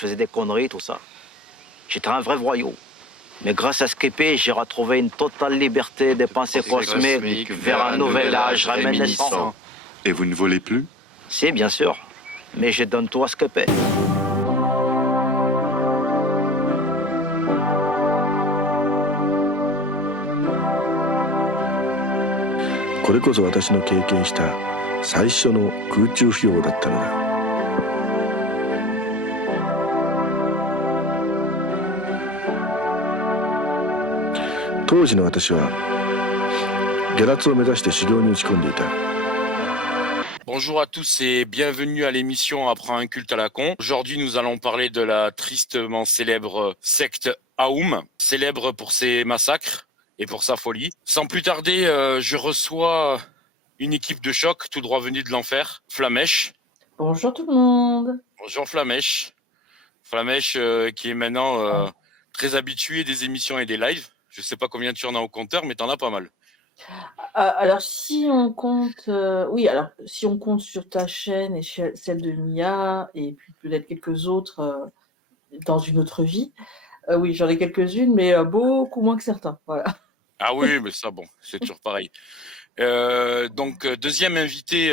faisais des conneries, tout ça. J'étais un vrai voyou. Mais grâce à Sképé, j'ai retrouvé une totale liberté des pensées cosmiques vers un nouvel âge réminiscent. Et vous ne volez plus? Si, bien sûr. Mais je donne tout à Sképé. これこそ私の経験した最初の空中浮揚だったのだ。当時の私は下脱を目指して修行に打ち込んでいた。 Bonjour à tous et bienvenue à l'émission Après un culte à la con. Aujourd'hui, nous allons parler de la tristement célèbre secte Aoum, célèbre pour ses massacres et pour sa folie. Sans plus tarder, je reçois une équipe de choc tout droit venue de l'enfer, Flamèche. Bonjour tout le monde. Bonjour Flamèche. Flamèche qui est maintenant très habitué des émissions et des lives. Je sais pas combien tu en as au compteur, mais t'en as pas mal. Alors si on compte, si on compte sur ta chaîne et celle de Mia et puis peut-être quelques autres dans une autre vie, oui j'en ai quelques-unes, mais beaucoup moins que certains. Voilà. Ah oui, mais ça bon, c'est toujours pareil. Donc deuxième invité,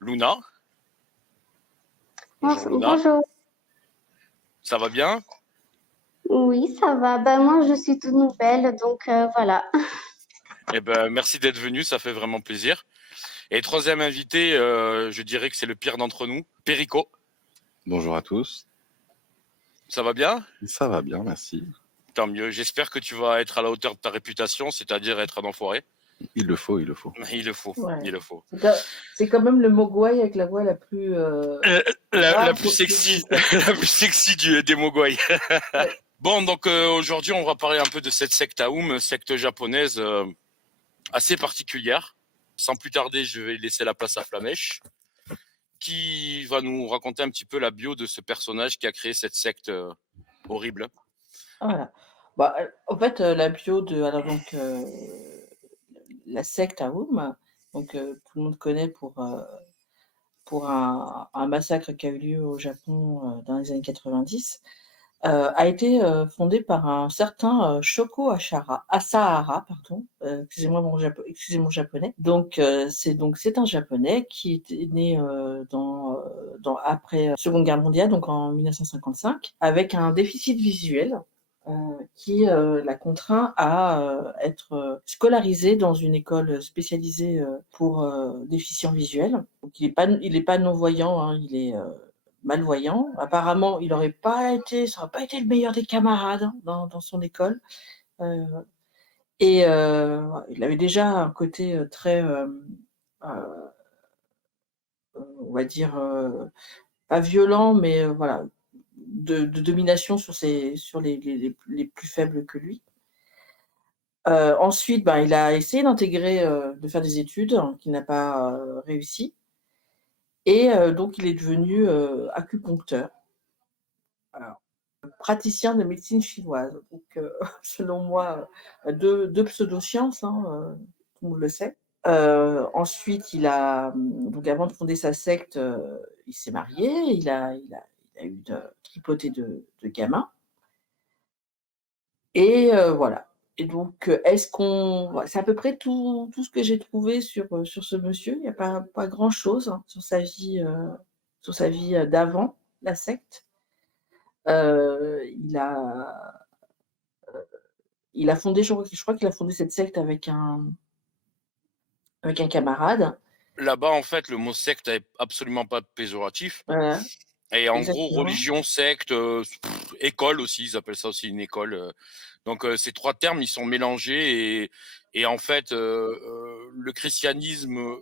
Luna. Bonjour Luna. Bonjour. Ça va bien? Oui, ça va. Ben, moi, je suis toute nouvelle, donc voilà. Eh ben, merci d'être venu, ça fait vraiment plaisir. Et troisième invité, je dirais que c'est le pire d'entre nous, Perico. Bonjour à tous. Ça va bien? Ça va bien, merci. Tant mieux. J'espère que tu vas être à la hauteur de ta réputation, c'est-à-dire être un enfoiré. Il le faut, il le faut. Il le faut, Ouais. il le faut. C'est quand même le Mogwai avec la voix la plus la plus sexy, la plus sexy des Mogwai. Ouais. Bon, donc aujourd'hui, on va parler un peu de cette secte Aoum, secte japonaise assez particulière. Sans plus tarder, je vais laisser la place à Flamèche, qui va nous raconter un petit peu la bio de ce personnage qui a créé cette secte horrible. Voilà. Bah, en fait, la bio de la secte Aoum, donc tout le monde connaît pour un massacre qui a eu lieu au Japon dans les années 90. A été fondée par un certain Shoko Asahara, pardon. Excusez-moi mon japonais. Donc c'est un japonais qui est né après Seconde Guerre mondiale, donc en 1955, avec un déficit visuel. Qui l'a contraint à être scolarisé dans une école spécialisée pour déficients visuels. Donc il est pas non-voyant, hein, il est malvoyant. Apparemment, ça n'aurait pas été le meilleur des camarades, hein, dans son école. Il avait déjà un côté très, on va dire, pas violent, mais voilà, de domination sur les plus faibles que lui. Ensuite, il a essayé de faire des études, hein, qu'il n'a pas réussi. Et donc il est devenu acupuncteur. Alors, praticien de médecine chinoise. Donc, selon moi, deux pseudosciences, hein, tout le monde le sait. Ensuite, donc avant de fonder sa secte, il s'est marié, il a eu une tripotée de gamins. Et voilà. Et donc, c'est à peu près tout ce que j'ai trouvé sur ce monsieur. Il n'y a pas grand-chose, hein, sur sa vie d'avant la secte. Il a fondé, je crois qu'il a fondé cette secte avec un camarade. Là-bas, en fait, le mot secte n'est absolument pas péjoratif. Voilà. Et en Exactement. gros, religion, secte, école aussi, ils appellent ça aussi une école. Donc ces trois termes, ils sont mélangés et en fait, le christianisme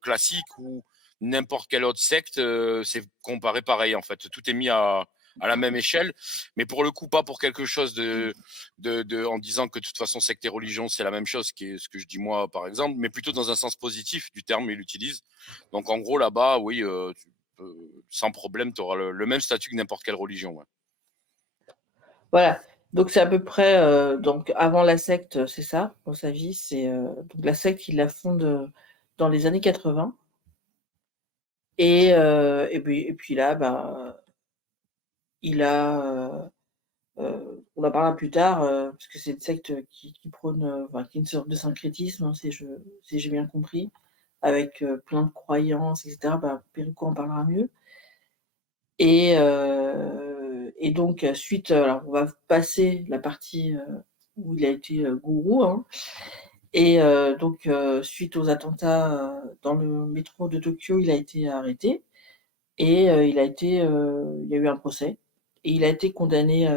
classique ou n'importe quelle autre secte, c'est comparé pareil en fait. Tout est mis à la même échelle, mais pour le coup, pas pour quelque chose en disant que de toute façon, secte et religion, c'est la même chose, qui est ce que je dis moi par exemple, mais plutôt dans un sens positif du terme, il l'utilise. Donc en gros, là-bas, oui, sans problème, tu auras le même statut que n'importe quelle religion. Ouais. Voilà. Donc c'est à peu près donc avant la secte, c'est ça dans sa vie, c'est donc la secte il la fonde dans les années 80 et puis là il a, on en parlera plus tard, parce que c'est une secte qui prône, enfin, qui est une sorte de syncrétisme, hein, si j'ai bien compris, avec, plein de croyances et cetera. Bah, Perico en parlera mieux et donc suite, alors on va passer la partie, où il a été, gourou, hein et donc suite aux attentats, dans le métro de Tokyo, il a été arrêté et il y a eu un procès et il a été condamné,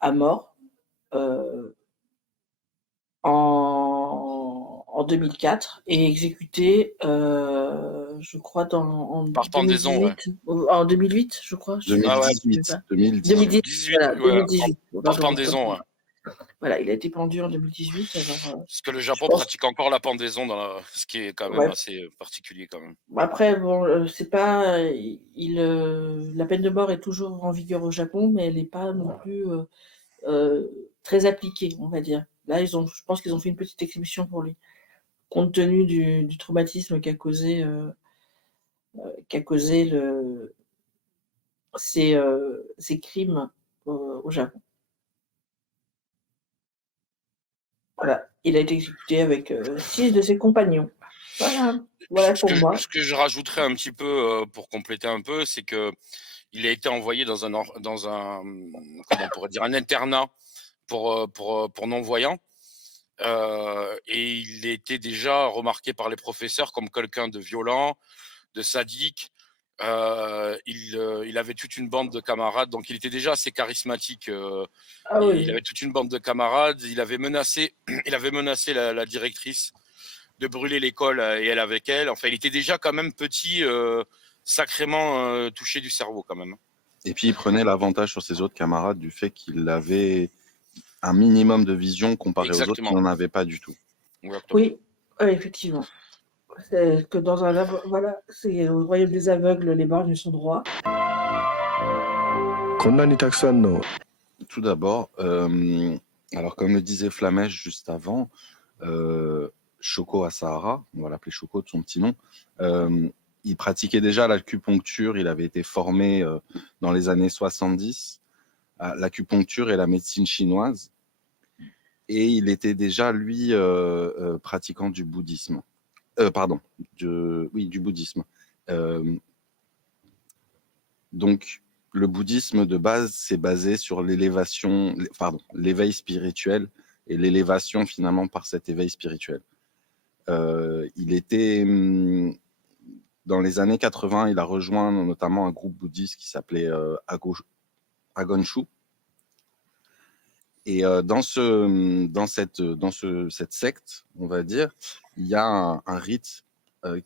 à mort, heu, en 2004 et exécuté, je crois en Par pendaison, ouais. 2018 ou en 2008, je crois, Ah ouais, je sais même 2018. pas. 2018. 2010, 18, voilà, ouais, 2018. par Pardon, autant pendaison, pour ouais. moi. Voilà, il a été pendu en 2018, alors, Parce que le je Japon pense pratique encore la pendaison ce qui est quand même ouais. assez particulier quand même. Après bon, c'est pas, la peine de mort est toujours en vigueur au Japon, mais elle est pas non plus, très appliquée, on va dire. Là, je pense qu'ils ont fait une petite exception pour lui, compte tenu du traumatisme qu'a causé ces crimes au Japon. Voilà, il a été exécuté avec, 6 de ses compagnons. Voilà, voilà pour moi. Ce que je rajouterais un petit peu pour compléter un peu, c'est que il a été envoyé dans un comment on pourrait dire, un internat pour non-voyants. Et il était déjà remarqué par les professeurs comme quelqu'un de violent, de sadique. Il avait toute une bande de camarades, donc il était déjà assez charismatique. Ah Il oui, avait toute une bande de camarades. Il avait menacé, la directrice de brûler l'école et elle avec elle. Enfin, il était déjà quand même petit, sacrément touché du cerveau quand même. Et puis il prenait l'avantage sur ses autres camarades du fait qu'il avait un minimum de vision comparé aux autres qui Exactement. n'en avaient pas du tout. Exactement. oui, effectivement. C'est que dans un voilà, c'est au royaume des aveugles, les borgnes sont droits. こんなにたくさんの Tout d'abord, alors comme le disait Flamèche juste avant, Shoko Asahara, on va l'appeler Shoko de son petit nom, il pratiquait déjà l'acupuncture, il avait été formé dans les années 70 à l'acupuncture et la médecine chinoise, et il était déjà, lui, pratiquant du bouddhisme. Du bouddhisme. Donc, le bouddhisme de base, c'est basé sur l'éveil spirituel et l'élévation finalement par cet éveil spirituel. Il était dans les années 80, il a rejoint notamment un groupe bouddhiste qui s'appelait Agonshu. Et dans cette secte, on va dire, il y a un rite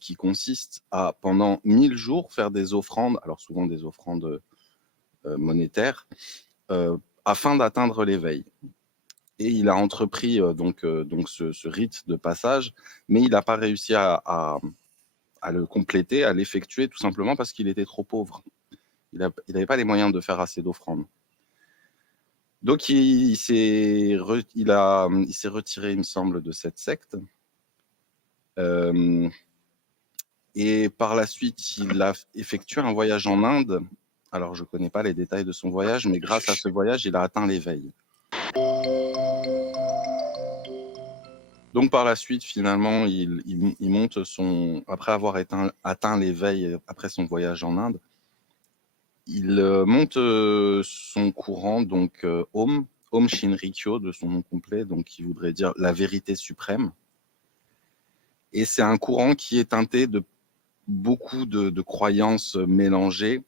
qui consiste à, pendant 1000 jours, faire des offrandes, alors souvent des offrandes monétaires, afin d'atteindre l'éveil. Et il a entrepris donc ce rite de passage, mais il n'a pas réussi à le compléter, à l'effectuer, tout simplement parce qu'il était trop pauvre. Il n'avait pas les moyens de faire assez d'offrandes. Donc il s'est retiré, il me semble, de cette secte. Et par la suite, il a effectué un voyage en Inde. Alors, je ne connais pas les détails de son voyage, mais grâce à ce voyage, il a atteint l'éveil. Donc, par la suite, finalement, il monte après avoir atteint l'éveil, après son voyage en Inde, il monte son courant, donc Om Shinrikyo, de son nom complet, donc qui voudrait dire la vérité suprême. Et c'est un courant qui est teinté de beaucoup de croyances mélangées.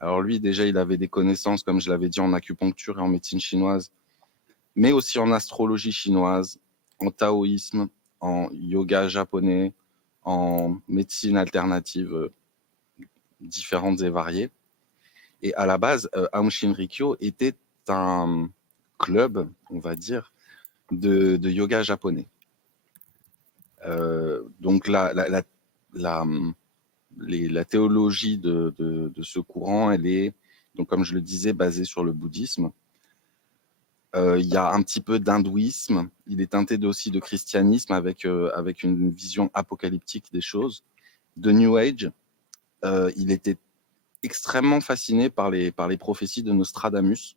Alors lui, déjà, il avait des connaissances, comme je l'avais dit, en acupuncture et en médecine chinoise, mais aussi en astrologie chinoise, en taoïsme, en yoga japonais, en médecine alternative différentes et variées. Et à la base, Aum Shinrikyo était un club, on va dire, de yoga japonais. Donc la théologie de ce courant, elle est, donc comme je le disais, basée sur le bouddhisme. Il y a un petit peu d'hindouisme, il est teinté aussi de christianisme avec une vision apocalyptique des choses, de New Age. Il était extrêmement fasciné par les prophéties de Nostradamus.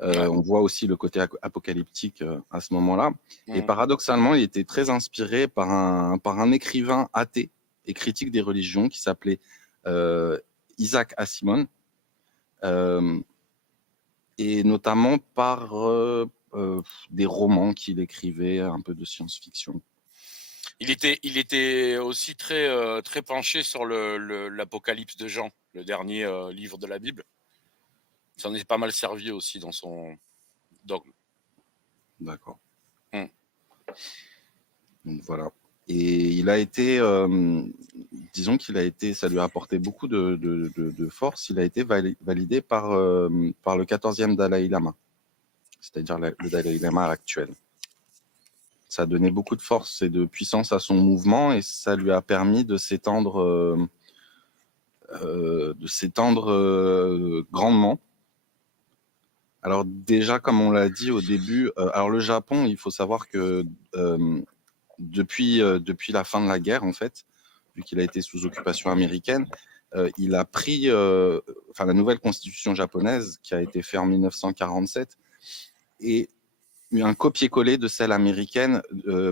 On voit aussi le côté apocalyptique à ce moment-là. Et paradoxalement, il était très inspiré par un écrivain athée et critique des religions qui s'appelait Isaac Asimov, et notamment par des romans qu'il écrivait, un peu de science-fiction. Il était aussi très penché sur l'Apocalypse de Jean, le dernier livre de la Bible. Ça en est pas mal servi aussi dans son dogme. D'accord. Donc voilà. Et il a été, disons qu'il a été, ça lui a apporté beaucoup de force. Il a été validé par le 14e Dalai Lama, c'est-à-dire le Dalai Lama actuel. Ça a donné beaucoup de force et de puissance à son mouvement et ça lui a permis de s'étendre grandement. Alors déjà, comme on l'a dit au début, alors le Japon, il faut savoir que depuis la fin de la guerre, en fait, vu qu'il a été sous occupation américaine, il a pris la nouvelle constitution japonaise qui a été faite en 1947 et un copier-coller de celle américaine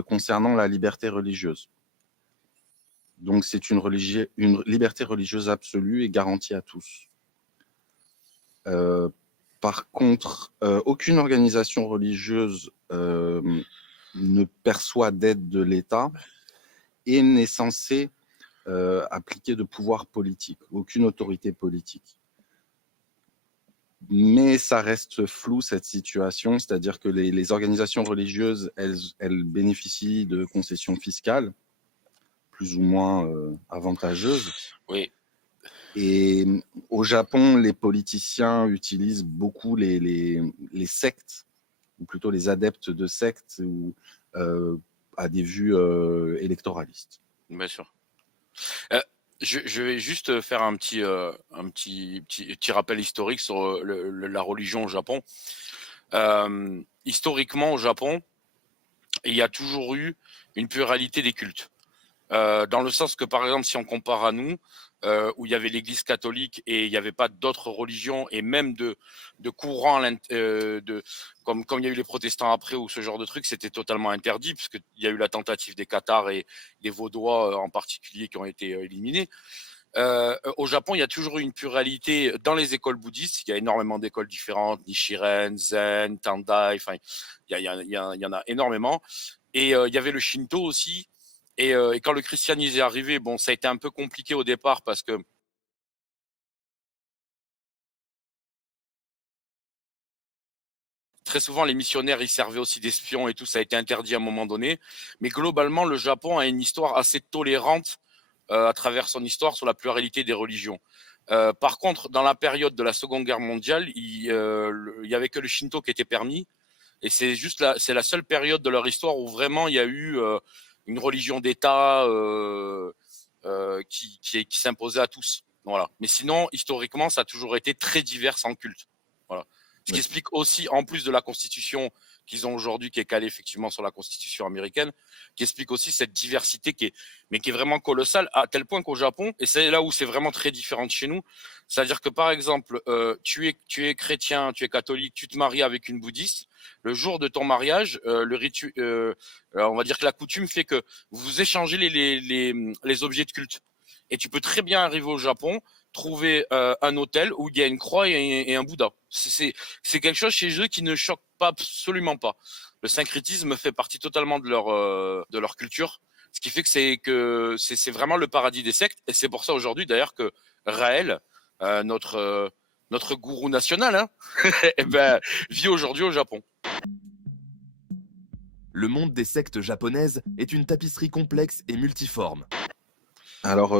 concernant la liberté religieuse. Donc c'est une liberté religieuse absolue et garantie à tous. Par contre, aucune organisation religieuse ne perçoit d'aide de l'État et n'est censée appliquer de pouvoir politique, aucune autorité politique. Mais ça reste flou cette situation, c'est-à-dire que les organisations religieuses, elles bénéficient de concessions fiscales, plus ou moins avantageuses. Oui. Et au Japon, les politiciens utilisent beaucoup les sectes, ou plutôt les adeptes de sectes, ou à des vues électoralistes. Bien sûr. Je vais juste faire un petit rappel historique sur la religion au Japon. Historiquement, au Japon, il y a toujours eu une pluralité des cultes. Dans le sens que, par exemple, si on compare à nous, où il y avait l'Église catholique et il n'y avait pas d'autres religions et même de courants, comme il y a eu les protestants après ou ce genre de trucs, c'était totalement interdit puisqu'il y a eu la tentative des Cathares et des Vaudois en particulier qui ont été éliminés. Au Japon, il y a toujours eu une pluralité dans les écoles bouddhistes. Il y a énormément d'écoles différentes, Nichiren, Zen, Tendai, enfin, il y en a énormément. Et il y avait le Shinto aussi. Et quand le christianisme est arrivé, bon, ça a été un peu compliqué au départ parce que très souvent, les missionnaires, ils servaient aussi d'espions et tout, ça a été interdit à un moment donné. Mais globalement, le Japon a une histoire assez tolérante à travers son histoire sur la pluralité des religions. Par contre, dans la période de la Seconde Guerre mondiale, il y avait que le Shinto qui était permis. Et c'est la seule période de leur histoire où vraiment il y a eu une religion d'État qui s'imposait à tous. Voilà. Mais sinon, historiquement, ça a toujours été très divers en culte. Voilà. Ce qui explique aussi, en plus de la constitution qu'ils ont aujourd'hui, qui est calée effectivement sur la constitution américaine, qui explique aussi cette diversité qui est vraiment colossale, à tel point qu'au Japon, et c'est là où c'est vraiment très différent de chez nous, c'est-à-dire que par exemple, tu es chrétien, tu es catholique, tu te maries avec une bouddhiste, le jour de ton mariage, on va dire que la coutume fait que vous échangez les objets de culte. Et tu peux très bien arriver au Japon, trouver un hôtel où il y a une croix et un Bouddha. C'est quelque chose chez eux qui ne choque pas, absolument pas. Le syncrétisme fait partie totalement de leur culture, ce qui fait que c'est vraiment le paradis des sectes. Et c'est pour ça aujourd'hui d'ailleurs que Raël, notre gourou national, hein, eh ben, vit aujourd'hui au Japon. Le monde des sectes japonaises est une tapisserie complexe et multiforme. Alors,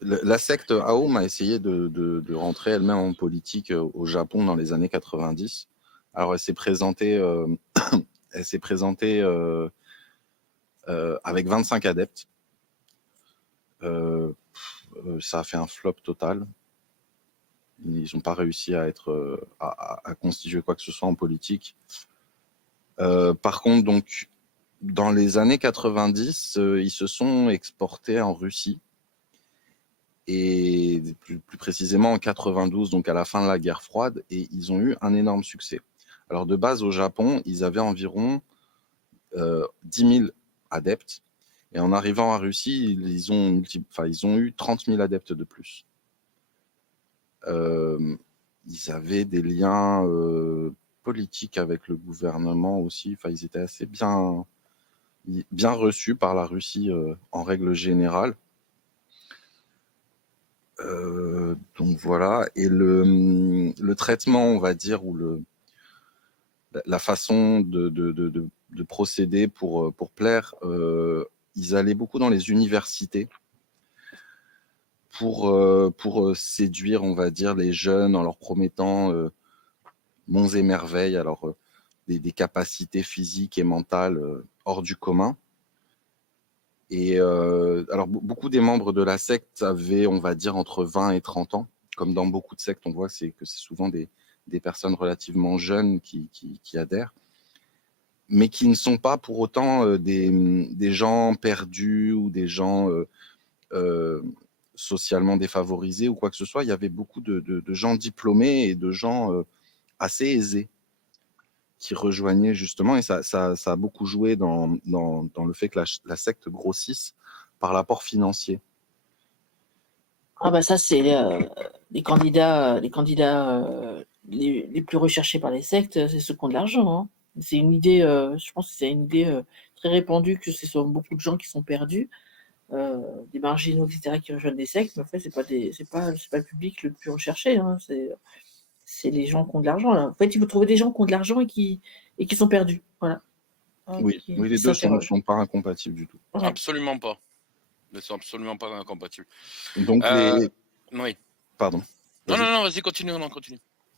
la secte Aum a essayé de rentrer elle-même en politique au Japon dans les années 90. Alors, elle s'est présentée, avec 25 adeptes. Ça a fait un flop total. Ils n'ont pas réussi à constituer quoi que ce soit en politique. Par contre, donc, dans les années 90, ils se sont exportés en Russie. et plus précisément en 92, donc à la fin de la guerre froide, et ils ont eu un énorme succès. Alors de base au Japon, ils avaient environ 10 000 adeptes, et en arrivant en Russie, ils ont eu 30 000 adeptes de plus. Ils avaient des liens politiques avec le gouvernement aussi, enfin ils étaient assez bien reçus par la Russie en règle générale. Donc voilà, et le traitement, on va dire, ou la façon de procéder pour plaire, ils allaient beaucoup dans les universités pour séduire, on va dire, les jeunes en leur promettant monts et merveilles, alors des capacités physiques et mentales hors du commun. Et alors, beaucoup des membres de la secte avaient, on va dire, entre 20 et 30 ans. Comme dans beaucoup de sectes, on voit que c'est souvent des personnes relativement jeunes qui adhèrent, mais qui ne sont pas pour autant des gens perdus ou des gens socialement défavorisés ou quoi que ce soit. Il y avait beaucoup de gens diplômés et de gens assez aisés qui rejoignaient justement, et ça a beaucoup joué dans le fait que la secte grossisse par l'apport financier. Ah bah ça, c'est les candidats les plus recherchés par les sectes, c'est ceux qui ont de l'argent, hein. C'est une idée, je pense que c'est une idée très répandue, que ce sont beaucoup de gens qui sont perdus, des marginaux, etc., qui rejoignent des sectes, mais en fait, c'est pas le public le plus recherché, hein. C'est les gens qui ont de l'argent, là. En fait, il faut trouver des gens qui ont de l'argent et qui sont perdus, voilà. Oui, les deux ne sont pas incompatibles du tout. Ouais. Absolument pas. Ils ne sont absolument pas incompatibles. Donc oui. Pardon. Non, vas-y, continue.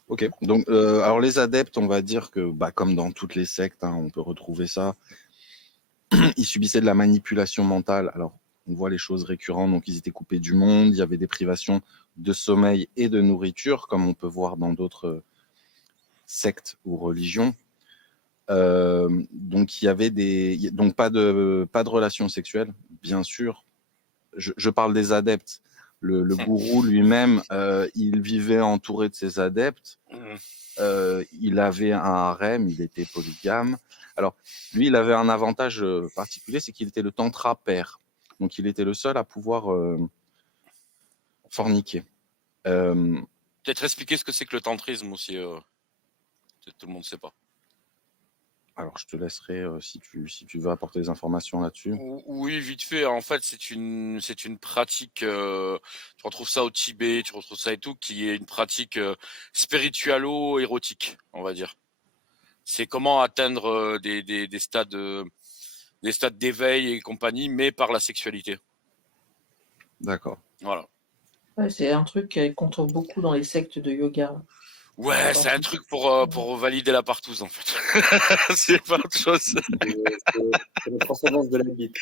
Ok, donc alors les adeptes, on va dire que comme dans toutes les sectes, hein, on peut retrouver ça, ils subissaient de la manipulation mentale. Alors on voit les choses récurrentes, donc ils étaient coupés du monde, il y avait des privations de sommeil et de nourriture, comme on peut voir dans d'autres sectes ou religions. Donc il y avait donc pas de relations sexuelles, bien sûr. Je parle des adeptes. Le gourou lui-même, il vivait entouré de ses adeptes. Il avait un harem, il était polygame. Alors, lui, il avait un avantage particulier, c'est qu'il était le tantra père. Donc, il était le seul à pouvoir forniquer. Peut-être expliquer ce que c'est que le tantrisme aussi. Peut-être tout le monde ne sait pas. Alors, je te laisserai si tu veux apporter des informations là-dessus. Oui, vite fait. En fait, c'est une pratique. Tu retrouves ça au Tibet, tu retrouves ça et tout, qui est une pratique spiritualo-érotique, on va dire. C'est comment atteindre des stades d'éveil et compagnie, mais par la sexualité. D'accord. Voilà. Ouais, c'est un truc qu'on trouve beaucoup dans les sectes de yoga. Ouais, c'est un truc pour valider la partouze, en fait. C'est pas autre chose. C'est la transcendance de la bite.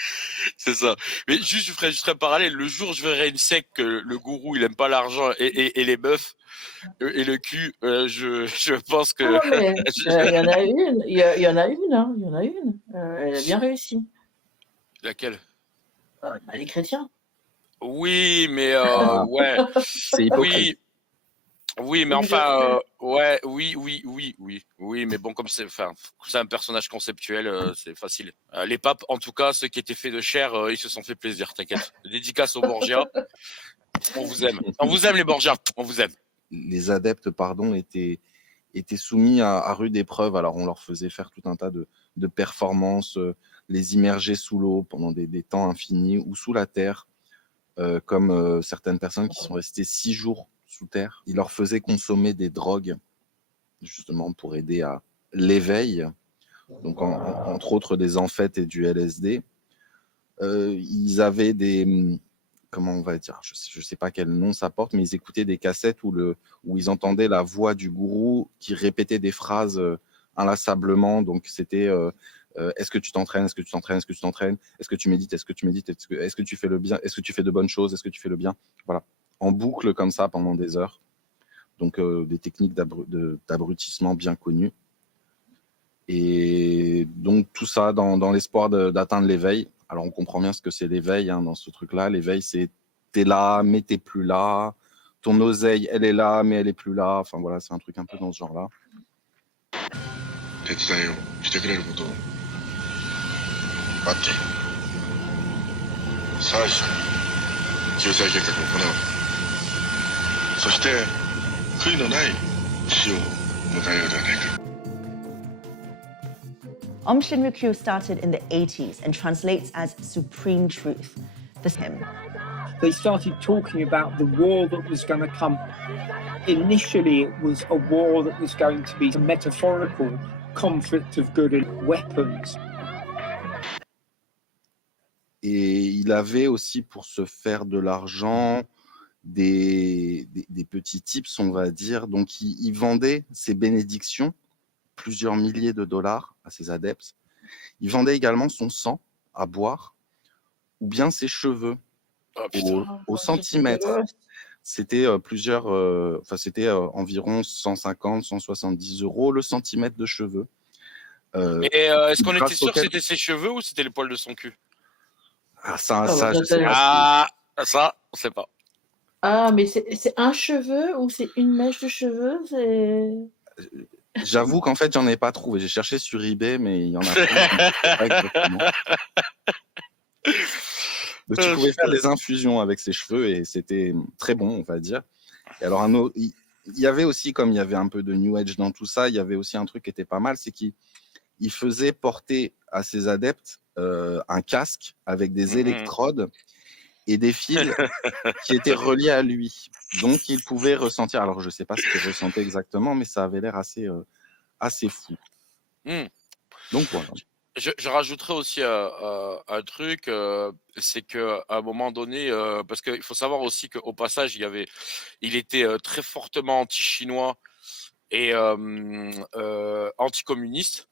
C'est ça. Mais je ferai juste un parallèle. Le jour où je verrai une secte que le gourou, il aime pas l'argent et les meufs et le cul, je pense que... Ah, mais il y en a une. Il y en a une, hein. Il y en a une. Elle a bien réussi. Laquelle? Les chrétiens. Oui, mais ouais. C'est hypocrite. Oui, mais enfin, ouais, oui, mais bon, comme c'est un personnage conceptuel, c'est facile. Les papes, en tout cas, ceux qui étaient faits de chair, ils se sont fait plaisir, t'inquiète. Dédicace aux Borgia. On vous aime. On vous aime, les Borgia. On vous aime. Les adeptes, pardon, étaient soumis à rude épreuve. Alors, on leur faisait faire tout un tas de performances, les immerger sous l'eau pendant des temps infinis ou sous la terre, comme certaines personnes qui sont restées 6 jours sous terre. Ils leur faisaient consommer des drogues, justement, pour aider à l'éveil. Donc, entre autres, des amphètes et du LSD. Ils avaient comment on va dire, je sais pas quel nom ça porte, mais ils écoutaient des cassettes où ils entendaient la voix du gourou qui répétait des phrases inlassablement. Donc c'était est-ce que tu t'entraînes, est-ce que tu t'entraînes, est-ce que tu t'entraînes, est-ce que tu médites, est-ce que tu médites, est-ce que tu fais le bien, est-ce que tu fais de bonnes choses, est-ce que tu fais le bien, voilà, en boucle comme ça pendant des heures. Donc des techniques d'abrutissement bien connues. Et donc tout ça dans l'espoir d'atteindre l'éveil. Alors on comprend bien ce que c'est l'éveil, hein, dans ce truc-là. L'éveil, c'est t'es là, mais t'es plus là. Ton oseille, elle est là, mais elle est plus là. Enfin voilà, c'est un truc un peu dans ce genre-là. 手伝いをしてくれることを待っている。さあ一緒に救済計画を行おう。そして悔いのない死を迎えようではないか。Aum Shinrikyo started in the 80s and translates as supreme truth. This him. They started talking about the war that was going to come. Initially, it was a war that was going to be a metaphorical conflict of good and weapons. Et il avait aussi, pour se faire de l'argent, des petits tips, on va dire. Donc, il vendait ses bénédictions, plusieurs milliers de dollars à ses adeptes. Il vendait également son sang à boire ou bien ses cheveux au centimètre. C'était c'était environ 150, 170 € le centimètre de cheveux. Mais est-ce qu'on était sûr que auquel... c'était ses cheveux ou c'était les poils de son cul? Ça, je sais pas. Ça, on sait pas. Ah, mais c'est un cheveu ou c'est une mèche de cheveux? J'avoue qu'en fait, j'en ai pas trouvé. J'ai cherché sur eBay, mais il y en a pas exactement. Donc, tu pouvais faire des infusions avec ses cheveux et c'était très bon, on va dire. Et alors, il y avait aussi, comme il y avait un peu de New Age dans tout ça, il y avait aussi un truc qui était pas mal, c'est qu'il faisait porter à ses adeptes un casque avec des électrodes et des fils qui étaient reliés à lui. Donc, il pouvait ressentir, alors je ne sais pas ce qu'il ressentait exactement, mais ça avait l'air assez fou. Donc, voilà. Je rajouterais aussi un truc, c'est qu'à un moment donné, parce qu'il faut savoir aussi qu'au passage, il était très fortement anti-chinois et anticommuniste.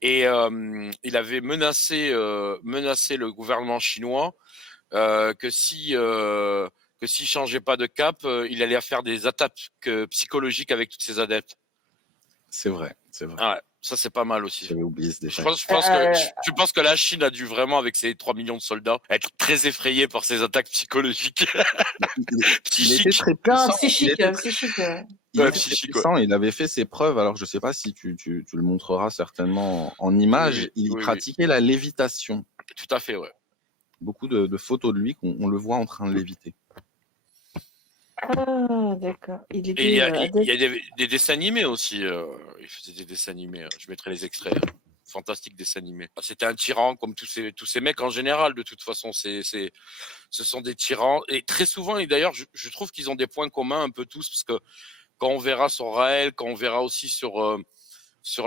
Et il avait menacé le gouvernement chinois que s'il changeait pas de cap, il allait faire des attaques psychologiques avec tous ses adeptes. C'est vrai. Ah ouais, ça c'est pas mal aussi. J'avais oublié ce détail. Je pense que la Chine a dû vraiment, avec ses 3 millions de soldats, être très effrayée par ses attaques psychologiques. Il était très puissant. Il avait fait ses preuves. Alors, je ne sais pas si tu le montreras certainement en image. Il pratiquait la lévitation. Tout à fait, ouais. Beaucoup de photos de lui qu'on le voit en train de léviter. Ah, d'accord. Il y a des dessins animés aussi. Il faisait des dessins animés. Je mettrai les extraits. Fantastique dessin animé. C'était un tyran, comme tous ces mecs en général. De toute façon, ce sont des tyrans. Et très souvent, et d'ailleurs, je trouve qu'ils ont des points communs un peu tous, parce que quand on verra sur Raël, quand on verra aussi sur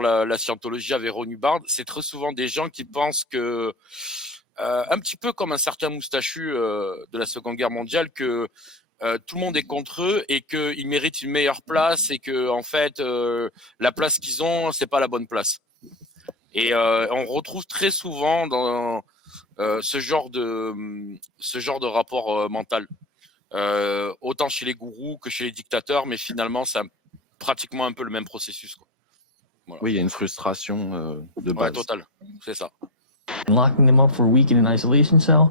la scientologie à Véro Nubarde, c'est très souvent des gens qui pensent que, un petit peu comme un certain moustachu de la Seconde Guerre mondiale, que tout le monde est contre eux et qu'ils méritent une meilleure place et que en fait la place qu'ils ont, c'est pas la bonne place. Et on retrouve très souvent dans ce genre de rapport mental, autant chez les gourous que chez les dictateurs, mais finalement c'est pratiquement un peu le même processus, quoi. Voilà. Oui, il y a une frustration de base. Ouais, totale, c'est ça. Locking them up for a week in an isolation cell.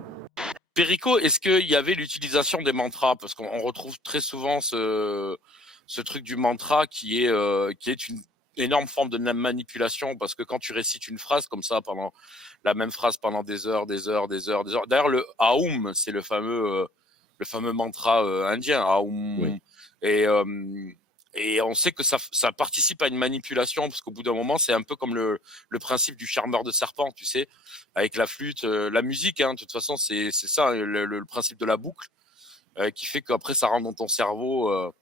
Perico, est-ce qu'il y avait l'utilisation des mantras? Parce qu'on retrouve très souvent ce truc du mantra qui est une énorme forme de manipulation, parce que quand tu récites une phrase comme ça, la même phrase pendant des heures. D'ailleurs, le Aum, c'est le fameux mantra indien, Aum. Oui. Et on sait que ça participe à une manipulation, parce qu'au bout d'un moment, c'est un peu comme le principe du charmeur de serpent, tu sais, avec la flûte, la musique, hein, de toute façon, c'est ça, le principe de la boucle, qui fait qu'après, ça rentre dans ton cerveau.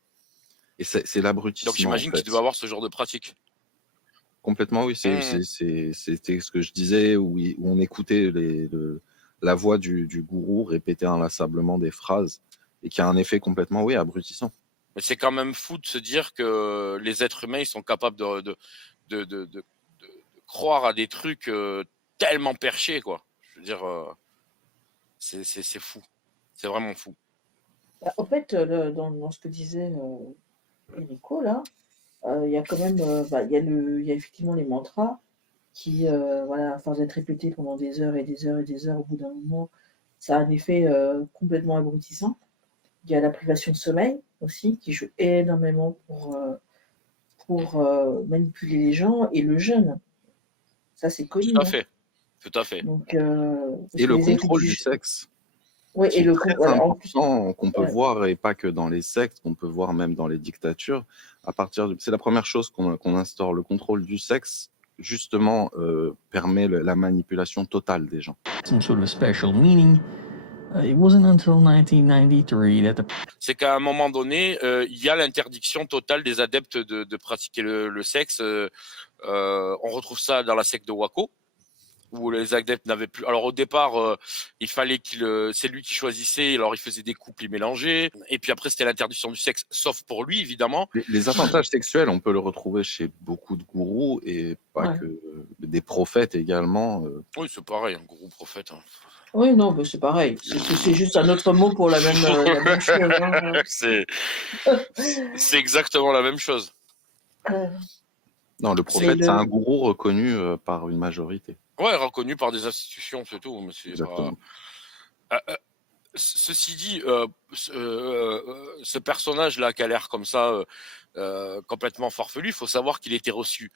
Et c'est l'abrutissement. Donc j'imagine qu'il devait avoir ce genre de pratique. Complètement, oui. C'était ce que je disais, où on écoutait la voix du gourou répéter inlassablement des phrases, et qui a un effet complètement, oui, abrutissant. Mais c'est quand même fou de se dire que les êtres humains, ils sont capables de croire à des trucs tellement perchés, quoi. Je veux dire, c'est fou. C'est vraiment fou. En fait, dans ce que disait Enrico, là, il y a quand même, il y a effectivement les mantras qui, à force d'être répétés pendant des heures et des heures et des heures, au bout d'un moment, ça a un effet complètement abrutissant. Il y a la privation de sommeil aussi, qui joue énormément pour manipuler les gens, et le jeûne. Ça, c'est connu. Tout à fait. Tout à fait. Donc, Et le contrôle du sexe. Oui, Qui et est le très voilà, important, qu'on peut ouais. voir, et pas que dans les sectes, qu'on peut voir même dans les dictatures. C'est la première chose qu'on instaure. Le contrôle du sexe, justement, permet la manipulation totale des gens. Some sort of special meaning. It wasn't until 1993 that the C'est qu'à un moment donné, il y a l'interdiction totale des adeptes de pratiquer le sexe. On retrouve ça dans la secte de Waco, où les adeptes n'avaient plus. Alors au départ, il fallait c'est lui qui choisissait. Alors il faisait des couples, il mélangeait. Et puis après, c'était l'interdiction du sexe, sauf pour lui, évidemment. Les attentats sexuels, on peut le retrouver chez beaucoup de gourous, et pas Ouais. que des prophètes également. Oui, c'est pareil, un gourou prophète. Hein. Oui, non, mais c'est pareil. C'est juste un autre mot pour la même chose. Hein. C'est exactement la même chose. Non, le prophète, c'est un gourou reconnu par une majorité. Ouais, reconnu par des institutions, c'est tout. Mais Exactement. Ceci dit, ce personnage-là qui a l'air comme ça, complètement farfelu, il faut savoir qu'il était reçu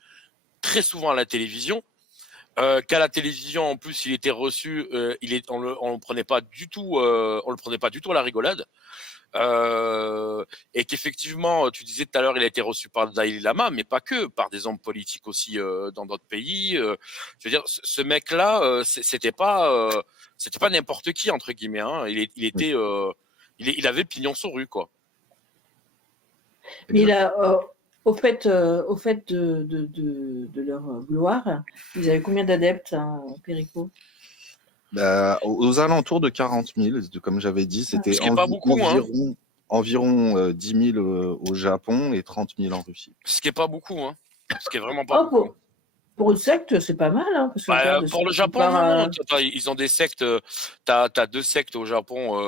très souvent à la télévision. Qu'à la télévision, en plus, il était reçu, on le prenait pas du tout, on le prenait pas du tout à la rigolade. Et qu'effectivement, tu disais tout à l'heure, il a été reçu par le Dalai Lama, mais pas que, par des hommes politiques aussi dans d'autres pays. Je veux dire, ce mec-là, c'était pas n'importe qui, entre guillemets. Hein. Il avait pignon sur rue, quoi. Mais au fait de leur gloire, ils avaient combien d'adeptes, hein, Perico? Aux alentours de 40 000, comme j'avais dit, c'était environ 10 000 au Japon et 30 000 en Russie. Ce qui est pas beaucoup, hein. Ce qui est vraiment pas beaucoup. Pour une secte, c'est pas mal. Hein, parce que pour le Japon, non. Ils ont des sectes. Tu as deux sectes au Japon.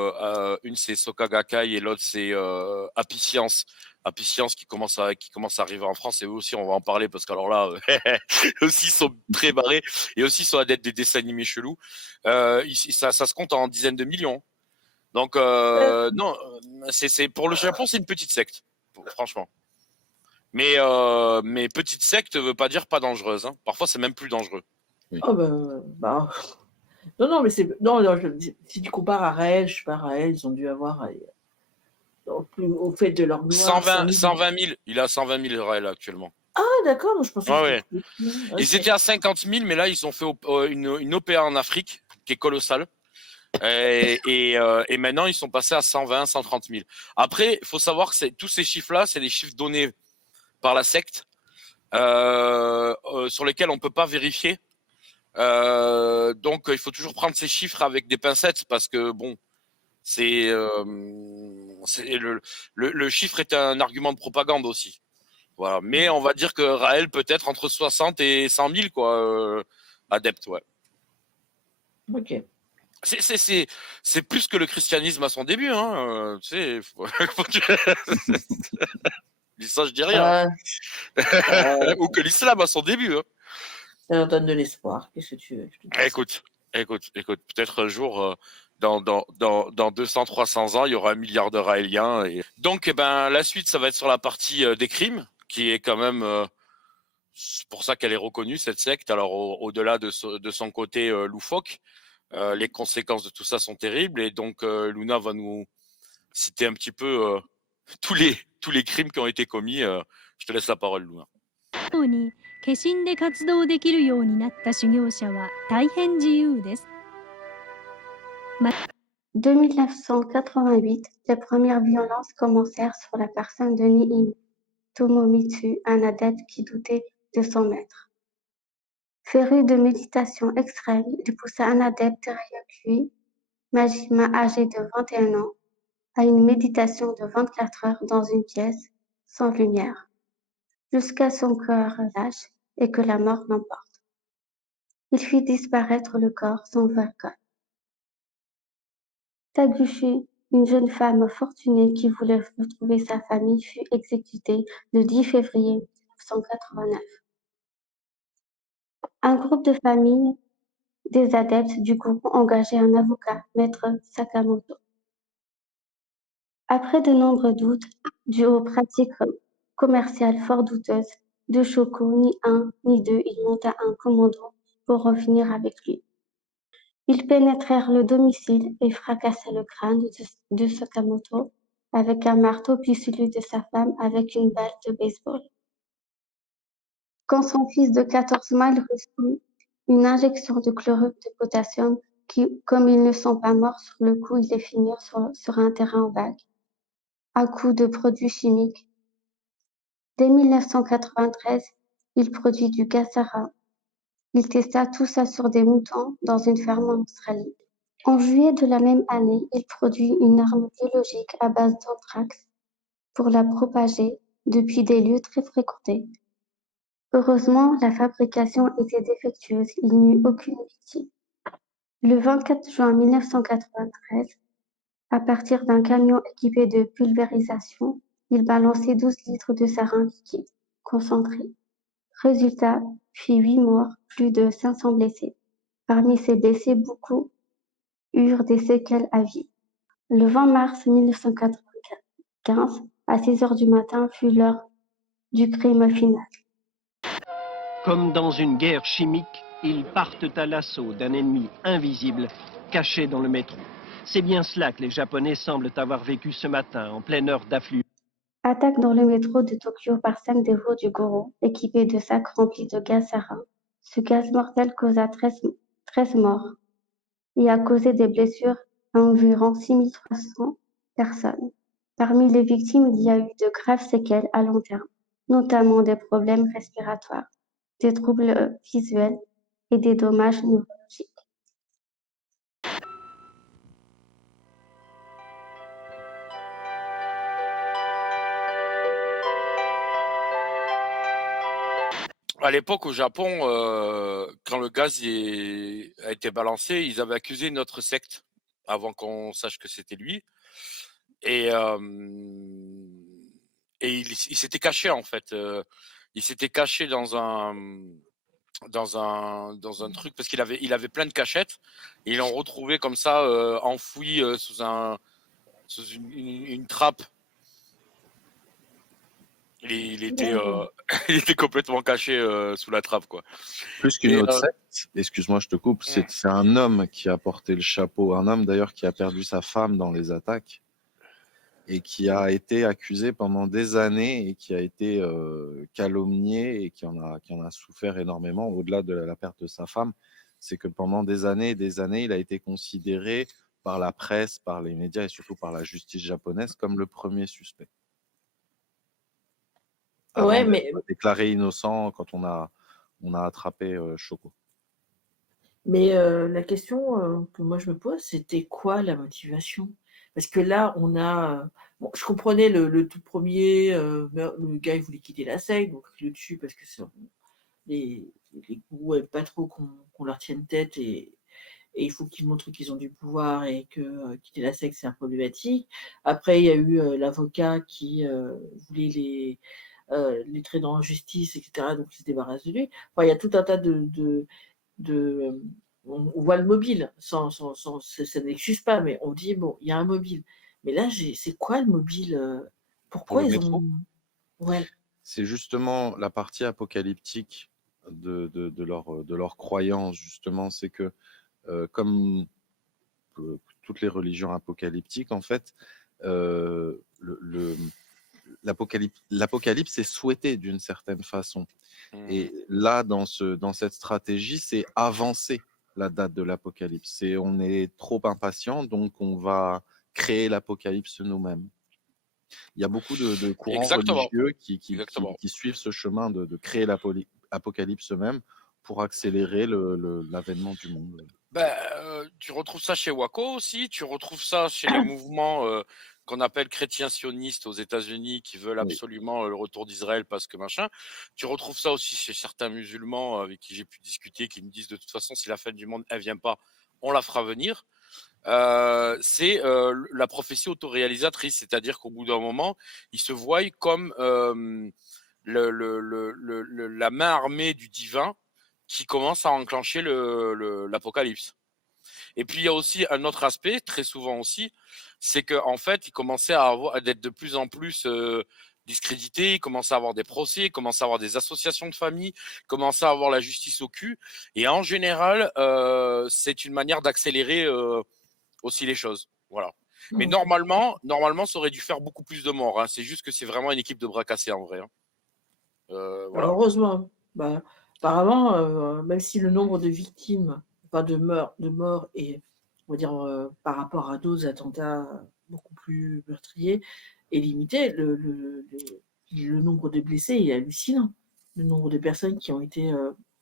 Une, c'est Soka Gakkai, et l'autre, c'est Happy Science. Happy Science qui commence à arriver en France. Et eux aussi, on va en parler parce qu'alors là, aussi, ils sont très barrés. Et aussi, ils sont adeptes des dessins animés chelous. Ça se compte en dizaines de millions. Donc, non, pour le Japon, c'est une petite secte, franchement. Mais petite secte ne veut pas dire pas dangereuse. Hein. Parfois, c'est même plus dangereux. Oui. Oh non, mais si tu compares à Raël, je sais pas, Raël, ils ont dû avoir au fait de leur gloire. 120 000. Il a 120 000 Raël actuellement. Ah, d'accord, je pensais que c'était plus. Ils étaient à 50 000, mais là, ils ont fait une OPA en Afrique qui est colossale. Et maintenant, ils sont passés à 120, 130 000. Après, il faut savoir que tous ces chiffres-là, c'est des chiffres donnés par la secte, sur lesquels on ne peut pas vérifier. Donc, il faut toujours prendre ces chiffres avec des pincettes parce que, bon, le chiffre est un argument de propagande aussi. Voilà. Mais on va dire que Raël peut être entre 60 et 100 000, quoi, adeptes, ouais. Ok. C'est plus que le christianisme à son début, hein. Tu sais, ça, je dis rien. Ou que l'islam à son début. Hein. Ça leur donne de l'espoir. Qu'est-ce que tu veux? Écoute. Peut-être un jour, dans 200-300 ans, il y aura 1 milliard de Raéliens. Donc, la suite, ça va être sur la partie des crimes, qui est quand même... c'est pour ça qu'elle est reconnue, cette secte. Alors, au-delà de son côté loufoque, les conséquences de tout ça sont terribles. Et donc, Luna va nous citer un petit peu tous les crimes qui ont été commis. Je te laisse la parole, Luna. 化身で活動できるようになった修行者は大変自由です。De 1988, les premières violences commencèrent sur la personne de Nii Tomomitsu, un adepte qui doutait de son maître. Féru de méditation extrême, il poussa un adepte Ryukyu, Majima âgé de 21 ans, à une méditation de 24 heures dans une pièce sans lumière, jusqu'à son cœur lâche et que la mort l'emporte. Il fit disparaître le corps sans vergogne. Taguchi, une jeune femme fortunée qui voulait retrouver sa famille, fut exécutée le 10 février 1989. Un groupe de familles des adeptes du gourou engagèrent un avocat, Maître Sakamoto. Après de nombreux doutes, dus aux pratiques commerciales fort douteuses de Shoko, ni un ni deux, il monta un commando pour revenir avec lui. Ils pénétrèrent le domicile et fracassèrent le crâne de Sakamoto avec un marteau puis celui de sa femme avec une balle de baseball. Quand son fils de 14 mois reçut une injection de chlorure de potassium qui, comme ils ne sont pas morts sur le coup, ils les finirent sur un terrain vague, à coups de produits chimiques. Dès 1993, il produit du gaz sarin. Il testa tout ça sur des moutons dans une ferme en Australie. En juillet de la même année, il produit une arme biologique à base d'anthrax pour la propager depuis des lieux très fréquentés. Heureusement, la fabrication était défectueuse, il n'y eut aucune victime. Le 24 juin 1993, à partir d'un camion équipé de pulvérisation, il balançait 12 litres de sarin liquide concentré. Résultat, puis 8 morts, plus de 500 blessés. Parmi ces blessés, beaucoup eurent des séquelles à vie. Le 20 mars 1995, à 6 heures du matin, fut l'heure du crime final. Comme dans une guerre chimique, ils partent à l'assaut d'un ennemi invisible, caché dans le métro. C'est bien cela que les Japonais semblent avoir vécu ce matin, en pleine heure d'affluence. Attaque dans le métro de Tokyo par 5 dévots du gourou, équipés de sacs remplis de gaz sarin. Ce gaz mortel causa 13 morts et a causé des blessures à environ 6300 personnes. Parmi les victimes, il y a eu de graves séquelles à long terme, notamment des problèmes respiratoires, des troubles visuels et des dommages neurologiques. À l'époque, au Japon, quand le gaz a été balancé, ils avaient accusé notre secte avant qu'on sache que c'était lui. Et il s'était caché, en fait. Il s'était caché dans un truc parce qu'il avait plein de cachettes. Et ils l'ont retrouvé comme ça, enfoui sous une trappe. Il était complètement caché sous la trappe, quoi. Plus qu'une autre secte, excuse-moi, je te coupe, c'est un homme qui a porté le chapeau, un homme d'ailleurs qui a perdu sa femme dans les attaques et qui a été accusé pendant des années et qui a été calomnié et qui en a souffert énormément au-delà de la perte de sa femme. C'est que pendant des années et des années, il a été considéré par la presse, par les médias et surtout par la justice japonaise comme le premier suspect. Ouais, Avant mais d'être déclaré innocent quand on a attrapé Shoko. Mais la question que moi je me pose, c'était quoi la motivation? Parce que là, on a. Bon, je comprenais le tout premier, le gars il voulait quitter la secte, donc il le tue parce que les gourous n'aiment pas trop qu'on leur tienne tête et il faut qu'ils montrent qu'ils ont du pouvoir et que quitter la secte c'est problématique. Après, il y a eu l'avocat qui voulait les traiter en justice, etc. Donc il se débarrasse de lui. Enfin, il y a tout un tas on voit le mobile, ça n'excuse pas, mais on dit, bon, il y a un mobile. Mais là, c'est quoi le mobile? Pourquoi Pour le ils métro, ont. Ouais. c'est justement la partie apocalyptique de leur croyance, justement. C'est que, comme toutes les religions apocalyptiques, en fait, l'apocalypse est souhaité d'une certaine façon. Et là, dans cette stratégie, c'est avancer la date de l'apocalypse. On est trop impatient, donc on va créer l'apocalypse nous-mêmes. Il y a beaucoup de courants religieux qui suivent ce chemin de créer l'apocalypse eux-mêmes pour accélérer l'avènement du monde. Tu retrouves ça chez Waco aussi, tu retrouves ça chez les mouvements qu'on appelle chrétiens sionistes aux États-Unis qui veulent absolument le retour d'Israël parce que machin. Tu retrouves ça aussi chez certains musulmans avec qui j'ai pu discuter qui me disent de toute façon, si la fin du monde, elle vient pas, on la fera venir. C'est la prophétie autoréalisatrice, c'est-à-dire qu'au bout d'un moment, ils se voient comme la main armée du divin qui commence à enclencher l'apocalypse. Et puis il y a aussi un autre aspect, très souvent aussi, c'est qu'en fait, il commençait à d'être de plus en plus discrédité, il commençait à avoir des procès, il commençait à avoir des associations de famille, il commençait à avoir la justice au cul. Et en général, c'est une manière d'accélérer aussi les choses. Voilà. Mais normalement, ça aurait dû faire beaucoup plus de morts. Hein. C'est juste que c'est vraiment une équipe de bras cassés en vrai. Hein. Voilà. Heureusement, bah, apparemment, même si le nombre de victimes, enfin de morts est, on va dire, par rapport à d'autres attentats beaucoup plus meurtriers, est limité, le nombre de blessés est hallucinant. Le nombre de personnes qui ont été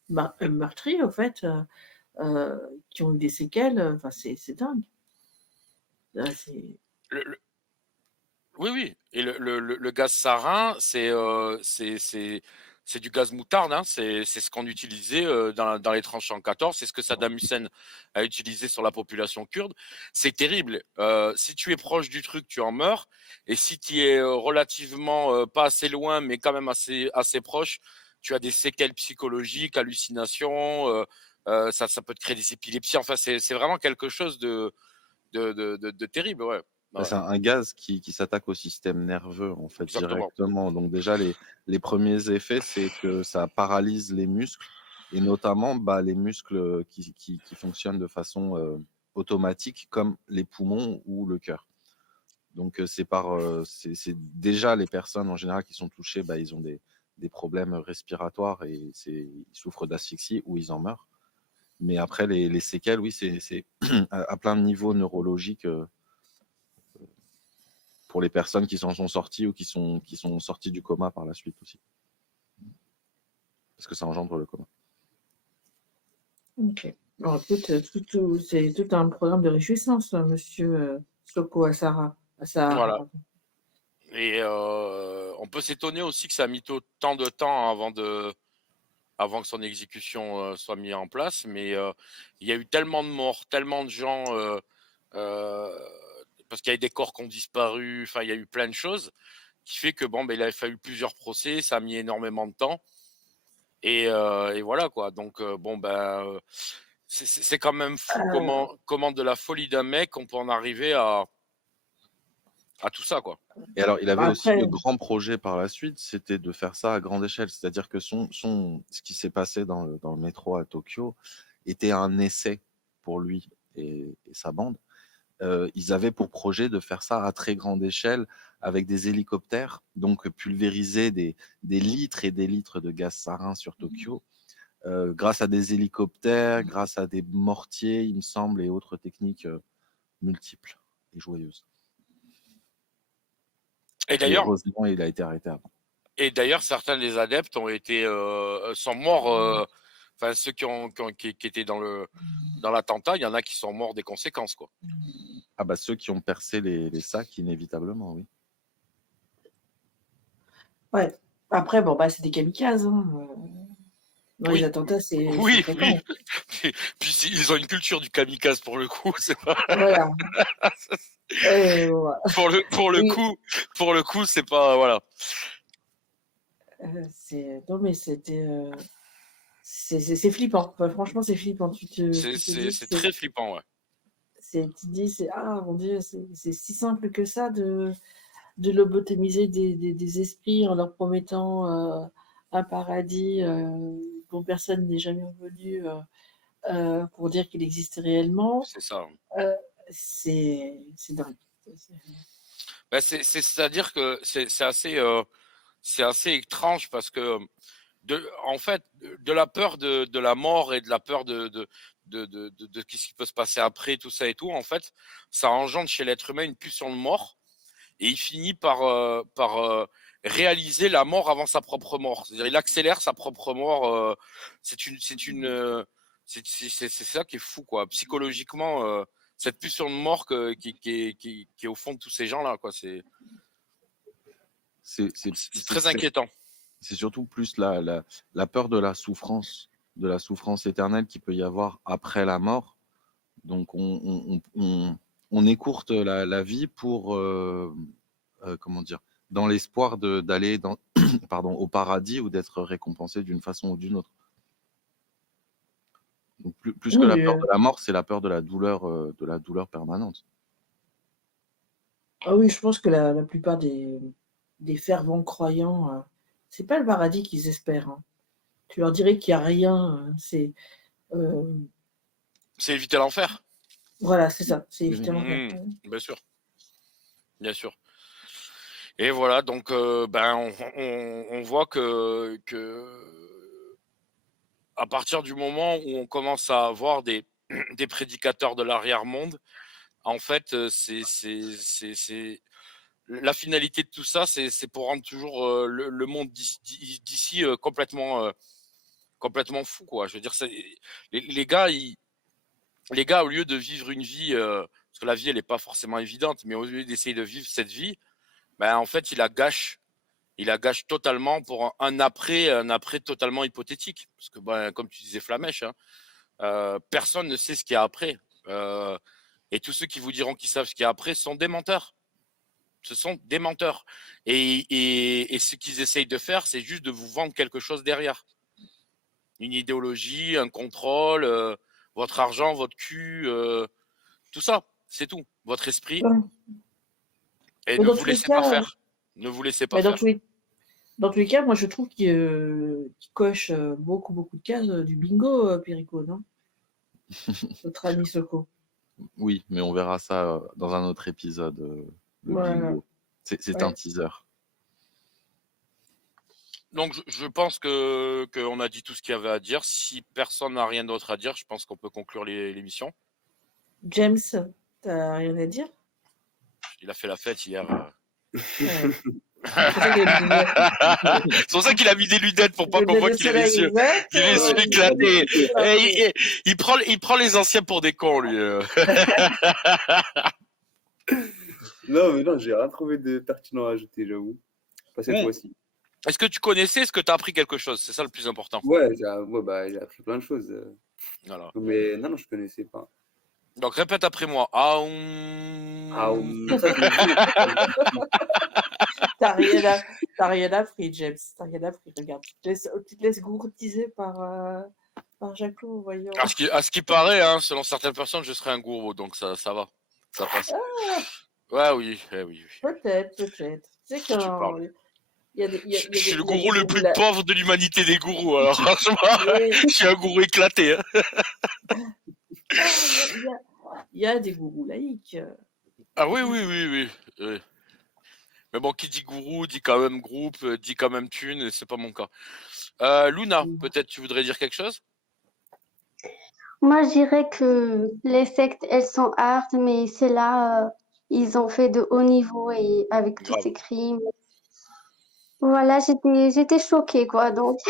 meurtries, en fait, qui ont eu des séquelles, enfin, c'est dingue. Là, Oui. Et le gaz sarin, c'est du gaz moutarde. Hein. C'est ce qu'on utilisait dans les tranchées en 14. C'est ce que Saddam Hussein a utilisé sur la population kurde. C'est terrible. Si tu es proche du truc, tu en meurs. Et si tu es relativement pas assez loin, mais quand même assez proche, tu as des séquelles psychologiques, hallucinations. Ça peut te créer des épilepsies. Enfin, c'est vraiment quelque chose de terrible. Ouais. C'est un gaz qui s'attaque au système nerveux en fait. Exactement. Directement. Donc déjà les premiers effets, c'est que ça paralyse les muscles et notamment les muscles qui fonctionnent de façon automatique comme les poumons ou le cœur. Donc c'est déjà les personnes en général qui sont touchées, ils ont des problèmes respiratoires et ils souffrent d'asphyxie ou ils en meurent. Mais après les séquelles, oui, c'est à plein de niveaux neurologiques. Pour les personnes qui s'en sont sorties ou qui sont sorties du coma par la suite aussi. Parce que ça engendre le coma. Ok. Alors, écoute, c'est tout un programme de réjouissance, monsieur Soko Asara. Voilà. Et on peut s'étonner aussi que ça a mis tant de temps avant que son exécution soit mise en place. Mais il y a eu tellement de morts, tellement de gens... parce qu'il y a des corps qui ont disparu, enfin il y a eu plein de choses qui fait que il a fallu plusieurs procès, ça a mis énormément de temps et voilà quoi. Donc c'est quand même fou comment de la folie d'un mec on peut en arriver à tout ça quoi. Et alors il avait aussi le grand projet par la suite, c'était de faire ça à grande échelle, c'est-à-dire que ce qui s'est passé dans le métro à Tokyo était un essai pour lui et sa bande. Ils avaient pour projet de faire ça à très grande échelle avec des hélicoptères, donc pulvériser des litres et des litres de gaz sarin sur Tokyo, grâce à des hélicoptères, grâce à des mortiers, il me semble, et autres techniques multiples et joyeuses. Et d'ailleurs, heureusement, il a été arrêté avant. Et d'ailleurs, certains des adeptes sont morts. Enfin, ceux qui étaient dans l'attentat, il y en a qui sont morts des conséquences, quoi. Ah ceux qui ont percé les sacs, inévitablement, oui. Ouais. Après, c'est des kamikazes. Hein. Dans les attentats, c'est oui. fréquent. Puis ils ont une culture du kamikaze pour le coup. C'est pas... Voilà. Pour le coup, c'est pas voilà. Non mais c'était. C'est flippant. Enfin, franchement, c'est flippant. C'est très flippant, ouais. Tu te dis, mon Dieu, c'est si simple que ça de lobotomiser des esprits en leur promettant un paradis dont personne n'est jamais revenu pour dire qu'il existe réellement. C'est ça. C'est dingue. C'est-à-dire que c'est assez étrange parce que en fait, de la peur de la mort et de la peur de ce qui peut se passer après, tout ça et tout, en fait, ça engendre chez l'être humain une pulsion de mort et il finit par réaliser la mort avant sa propre mort. C'est-à-dire, il accélère sa propre mort. C'est ça qui est fou, quoi. Psychologiquement, cette pulsion de mort qui est au fond de tous ces gens-là, quoi. C'est très inquiétant. C'est surtout plus la peur de la souffrance éternelle qu'il peut y avoir après la mort. Donc on écourte la vie pour comment dire, dans l'espoir d'aller au paradis ou d'être récompensé d'une façon ou d'une autre. Plus que la peur de la mort, c'est la peur de la douleur permanente. Ah oui, je pense que la plupart des fervents croyants, c'est pas le paradis qu'ils espèrent. Hein. Tu leur dirais qu'il n'y a rien, c'est éviter l'enfer. Voilà, c'est ça, c'est éviter l'enfer. Bien sûr. Bien sûr. Et voilà, donc on voit que à partir du moment où on commence à avoir des prédicateurs de l'arrière-monde, en fait, c'est la finalité de tout ça, c'est pour rendre toujours le monde d'ici complètement fou, quoi. Je veux dire, les gars, au lieu de vivre une vie, parce que la vie, elle n'est pas forcément évidente, mais au lieu d'essayer de vivre cette vie, ben, en fait, il la gâche totalement pour un après totalement hypothétique. Parce que, ben, comme tu disais, Flamèche, hein, personne ne sait ce qu'il y a après. Et tous ceux qui vous diront qu'ils savent ce qu'il y a après sont des menteurs. Ce sont des menteurs. Et ce qu'ils essayent de faire, c'est juste de vous vendre quelque chose derrière. Une idéologie, un contrôle, votre argent, votre cul, tout ça, c'est tout. Votre esprit. Et ne vous laissez pas faire. Ne vous laissez pas faire. Dans tous les cas, moi, je trouve qu'il coche beaucoup de cases du bingo, Perico, non? Notre ami Soko. Oui, mais on verra ça dans un autre épisode. Le bingo. C'est un teaser. Donc, je pense qu'on a dit tout ce qu'il y avait à dire. Si personne n'a rien d'autre à dire, je pense qu'on peut conclure l'émission. James, t'as rien à dire? Il a fait la fête hier. Ouais. C'est pour ça qu'il a mis des lunettes pour pas qu'on voit qu'il est les yeux éclatés. Il prend les anciens pour des cons, lui. Non, j'ai rien trouvé de pertinent à ajouter, j'avoue. Pas cette fois-ci. Est-ce que tu connaissais? Est-ce que tu as appris quelque chose? C'est ça le plus important. Ouais, j'ai appris plein de choses. Voilà. Mais non, je connaissais pas. Donc répète après moi. T'as rien appris, James. T'as rien appris. Regarde, tu te laisses gourtiser par Jaco, voyons. À ce qui paraît, hein, selon certaines personnes, je serais un gourou, donc ça va. Ça passe. Ouais, oui. Peut-être. Tu sais quand je suis le gourou le plus pauvre de l'humanité des gourous. Alors franchement, je suis un gourou éclaté. Hein. Il y a des gourous laïcs. Ah oui. Mais bon, qui dit gourou, dit quand même groupe, dit quand même thune, et c'est pas mon cas. Luna, peut-être tu voudrais dire quelque chose? Moi, je dirais que les sectes, elles sont hard, mais c'est là, ils ont fait de haut niveau et avec tous ces crimes. Voilà, j'étais choquée, quoi, donc.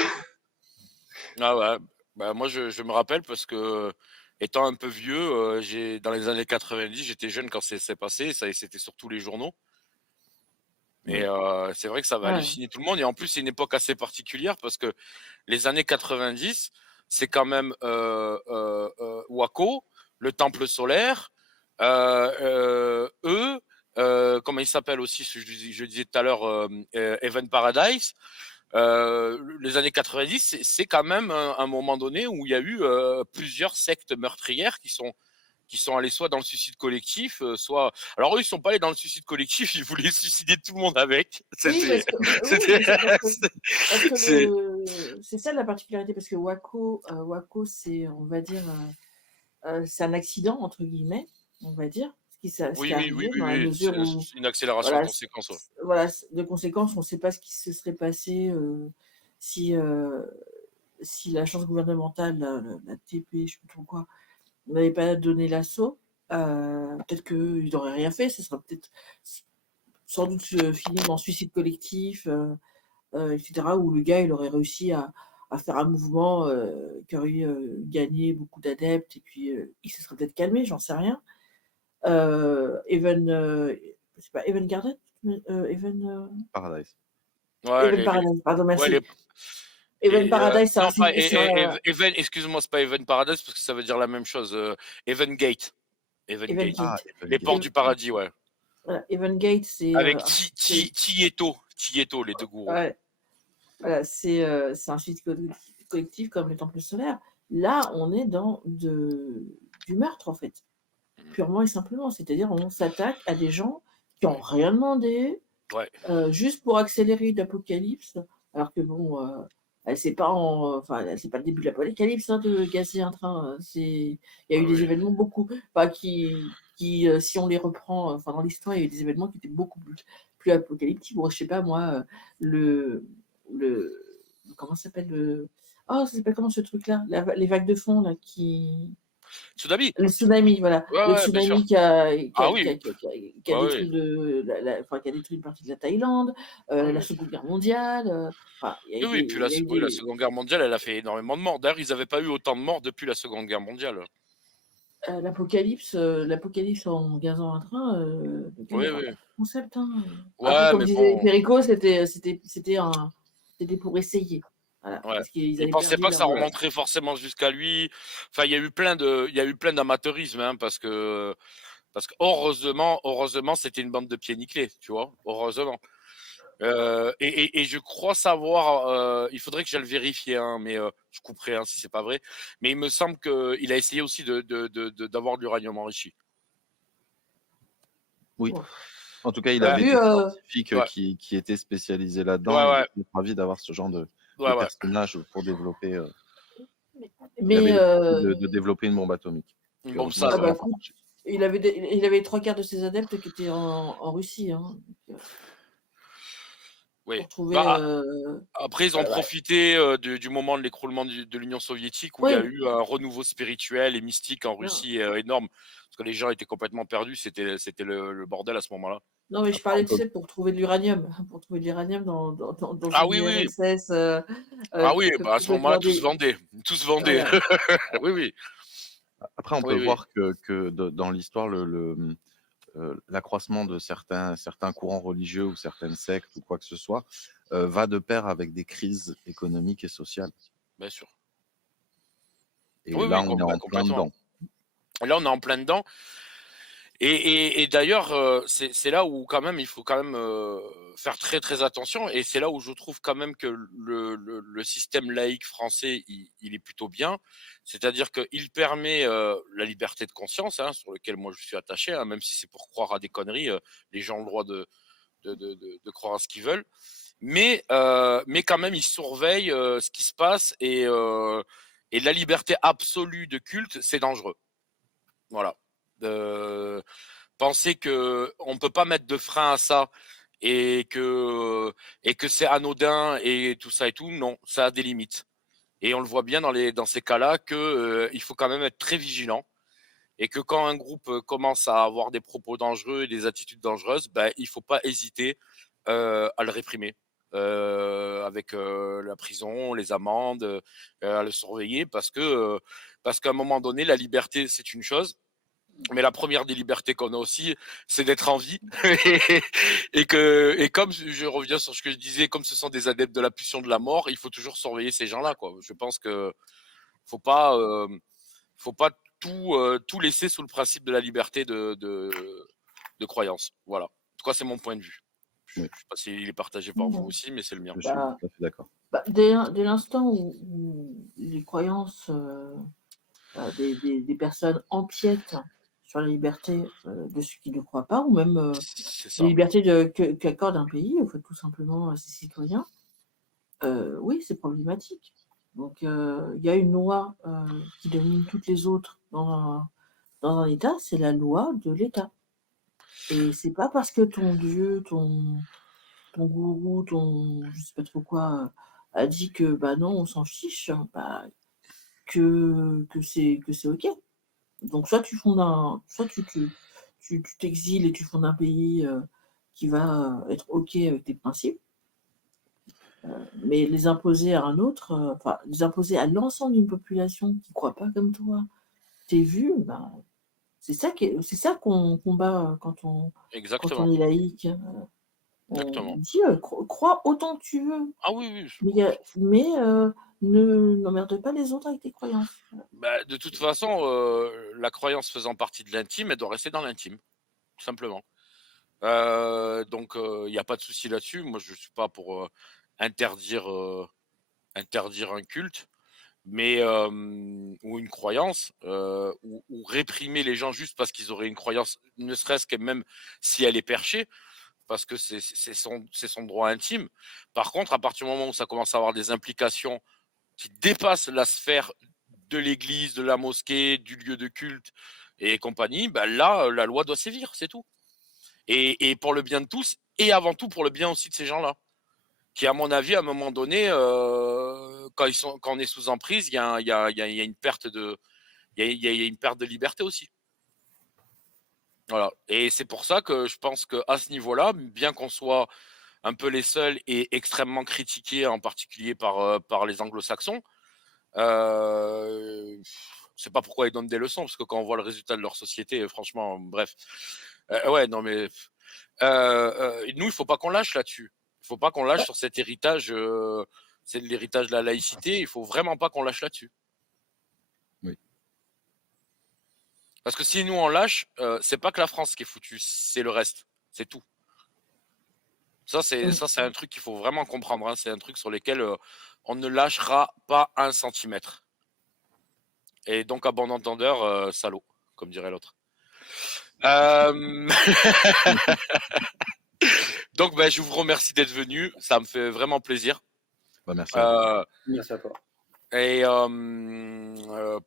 Ah ouais, bah, moi je me rappelle parce que, étant un peu vieux, dans les années 90, j'étais jeune quand c'est passé, c'était sur tous les journaux. Et c'est vrai que ça va halluciner tout le monde. Et en plus, c'est une époque assez particulière parce que les années 90, c'est quand même Waco, le Temple solaire, comment il s'appelle aussi, je disais tout à l'heure, Even Paradise. Les années 90, c'est quand même un moment donné où il y a eu plusieurs sectes meurtrières qui sont allés soit dans le suicide collectif, soit... Alors eux, ils sont pas allés dans le suicide collectif, ils voulaient suicider tout le monde avec. C'est ça la particularité, parce que Waco, c'est, on va dire, c'est un accident, entre guillemets, on va dire. Oui, c'est une accélération de conséquences. Ouais. Voilà, de conséquences, on ne sait pas ce qui se serait passé si l'agence gouvernementale, la TP, je ne sais plus trop quoi, n'avait pas donné l'assaut. Peut-être qu'ils n'auraient rien fait, ce serait peut-être sans doute fini dans suicide collectif, etc., où le gars il aurait réussi à faire un mouvement qui aurait gagné beaucoup d'adeptes, et puis il se serait peut-être calmé, j'en sais rien. C'est pas Even Garden, Paradise. Ouais, Even Paradise, pardon, merci. Even Paradise, c'est Even, excuse-moi, c'est pas Even Paradise parce que ça veut dire la même chose. Even Gate. Les portes du paradis, ouais. Voilà, Even Gate, c'est. Avec Tieto, les deux gourous. Ouais. Voilà, c'est un suicide collectif comme le Temple solaire. Là, on est dans du meurtre, en fait, purement et simplement. C'est-à-dire, on s'attaque à des gens qui ont rien demandé, Ouais. juste pour accélérer l'apocalypse, alors que bon, c'est pas c'est pas le début de l'apocalypse, hein, de gazer un train. Il y a eu des événements si on les reprend, dans l'histoire, il y a eu des événements qui étaient beaucoup plus apocalyptiques. Bon, je sais pas moi, le le comment ça s'appelle ça s'appelle comment ce truc-là? Les vagues de fond là Tsunami. Le tsunami, voilà. Ouais, Le ouais, bien sûr. tsunami qui a Ah oui. Ouais, détruit oui. qui a détruit une partie de la Thaïlande, Ouais, la ouais. Seconde Guerre mondiale, il y a eu Oui, puis il y a eu la des Seconde Guerre mondiale, elle a fait énormément de morts. D'ailleurs, ils n'avaient pas eu autant de morts depuis la Seconde Guerre mondiale. l'apocalypse en gazant un train, Oui, il y a un oui. concept, hein. Après, Ouais, comme mais disait bon. Perico, c'était pour essayer. Voilà, Ouais. parce qu'ils Ils avaient pensaient perdu pas que ça leur, remonterait forcément jusqu'à lui. Enfin, il y a eu plein d'amateurisme, hein, parce que heureusement, c'était une bande de pieds nickelés, tu vois. Heureusement. Et je crois savoir, il faudrait que j'aille le vérifier, hein, mais je couperai, hein, si c'est pas vrai. Mais il me semble qu'il a essayé aussi d'avoir de l'uranium enrichi. Oui. Ouais. En tout cas, il T'as avait vu, des scientifiques ouais. qui étaient spécialisés là-dedans, et il Ouais, était ravi d'avoir ce genre de ouais. personnage pour développer. Il mais avait l'habitude de développer une bombe atomique. Une bombe Heureusement, sale, ça ouais. n'a pas marché. il avait 3/4 de ses adeptes qui étaient en Russie, hein, donc, Oui. pour trouver, Après, ils ont ouais. profité du moment de l'écroulement de l'Union soviétique, où il y a Oui. eu un renouveau spirituel et mystique en Non. Russie énorme, parce que les gens étaient complètement perdus. C'était le bordel à ce moment-là. Non, mais je Après, on parlais, tu peut. sais, pour trouver de l'uranium, pour trouver de l'uranium dans Ah une oui, oui. URSS, Ah oui, à ce moment-là, complètement tout se vendait. Tout se vendait. voilà. Oui, oui. Après, on peut Oui, oui. voir que dans l'histoire, l'accroissement de certains courants religieux ou certaines sectes ou quoi que ce soit va de pair avec des crises économiques et sociales. Bien sûr. Et Oui, là, oui, on est en plein complètement. dedans. Là, on est en plein dedans. Et d'ailleurs, c'est là où quand même il faut quand même faire très très attention. Et c'est là où je trouve quand même que le système laïque français, il est plutôt bien. C'est-à-dire qu'il permet la liberté de conscience, hein, sur lequel moi je suis attaché, hein, même si c'est pour croire à des conneries. Les gens ont le droit de croire à ce qu'ils veulent. Mais quand même, il surveille ce qui se passe, et la liberté absolue de culte, c'est dangereux. Voilà. Penser que on peut pas mettre de frein à ça, et que c'est anodin et tout ça et tout, non, ça a des limites. Et on le voit bien dans ces cas-là que il faut quand même être très vigilant, et que quand un groupe commence à avoir des propos dangereux et des attitudes dangereuses, ben il faut pas hésiter à le réprimer. Avec la prison, les amendes, à le surveiller, parce qu'à un moment donné, la liberté, c'est une chose, mais la première des libertés qu'on a aussi, c'est d'être en vie. Et comme je reviens sur ce que je disais, comme ce sont des adeptes de la pulsion de la mort, il faut toujours surveiller ces gens-là, quoi. Je pense que faut pas, tout laisser sous le principe de la liberté de croyance. Voilà. En tout cas, c'est mon point de vue. Je ne sais pas s'il est partagé par vous aussi, mais c'est le mien. Je suis tout à fait d'accord. Dès l'instant où les croyances des personnes empiètent sur la liberté de ceux qui ne croient pas, ou même C'est ça. les libertés qu'accorde un pays, en fait, tout simplement à ses citoyens, oui, c'est problématique. Donc, il y a une loi qui domine toutes les autres dans un État, c'est la loi de l'État. Et c'est pas parce que ton Dieu, ton gourou, je sais pas trop quoi, a dit que bah non, on s'en fiche, bah, que c'est OK. Donc soit soit tu t'exiles et tu fondes un pays qui va être OK avec tes principes, mais les imposer à un autre, enfin les imposer à l'ensemble d'une population qui ne croit pas comme toi, tes vues, bah, c'est ça qu'on combat quand on Exactement. est laïque. Exactement. On dit crois autant que tu veux, Ah oui, mais n'emmerde pas les autres avec tes croyances. bah, de toute façon, la croyance faisant partie de l'intime, elle doit rester dans l'intime, tout simplement. Donc, il n'y a pas de souci là-dessus. Moi, je ne suis pas pour interdire un culte, mais ou une croyance, ou réprimer les gens juste parce qu'ils auraient une croyance, ne serait-ce que même si elle est perchée, parce que c'est son droit intime. Par contre, à partir du moment où ça commence à avoir des implications qui dépassent la sphère de l'église, de la mosquée, du lieu de culte et compagnie, ben là, la loi doit sévir, c'est tout. Et pour le bien de tous, et avant tout pour le bien aussi de ces gens-là, qui, à mon avis, à un moment donné, quand on est sous emprise, il y a une perte de, il y a une perte de liberté aussi. Voilà. Et c'est pour ça que je pense qu'à ce niveau-là, bien qu'on soit un peu les seuls et extrêmement critiqués, en particulier par les anglo-saxons, c'est pas pourquoi ils donnent des leçons, parce que quand on voit le résultat de leur société, franchement, bref. Ouais, non, mais nous, il faut pas qu'on lâche là-dessus. Il faut pas qu'on lâche sur cet héritage, c'est l'héritage de la laïcité, il faut vraiment pas qu'on lâche là-dessus. Oui. Parce que si nous on lâche, c'est pas que la France qui est foutue, c'est le reste, c'est tout. Ça, c'est un truc qu'il faut vraiment comprendre, hein. C'est un truc sur lequel on ne lâchera pas un centimètre. Et donc, à bon entendeur, salaud, comme dirait l'autre. Donc, ben, je vous remercie d'être venu. Ça me fait vraiment plaisir. Bah, merci. Merci à toi. Et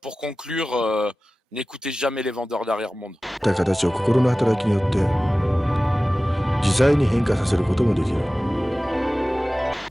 pour conclure, n'écoutez jamais les vendeurs d'arrière-monde. 形を心の働きによって自在に変化させることもできる。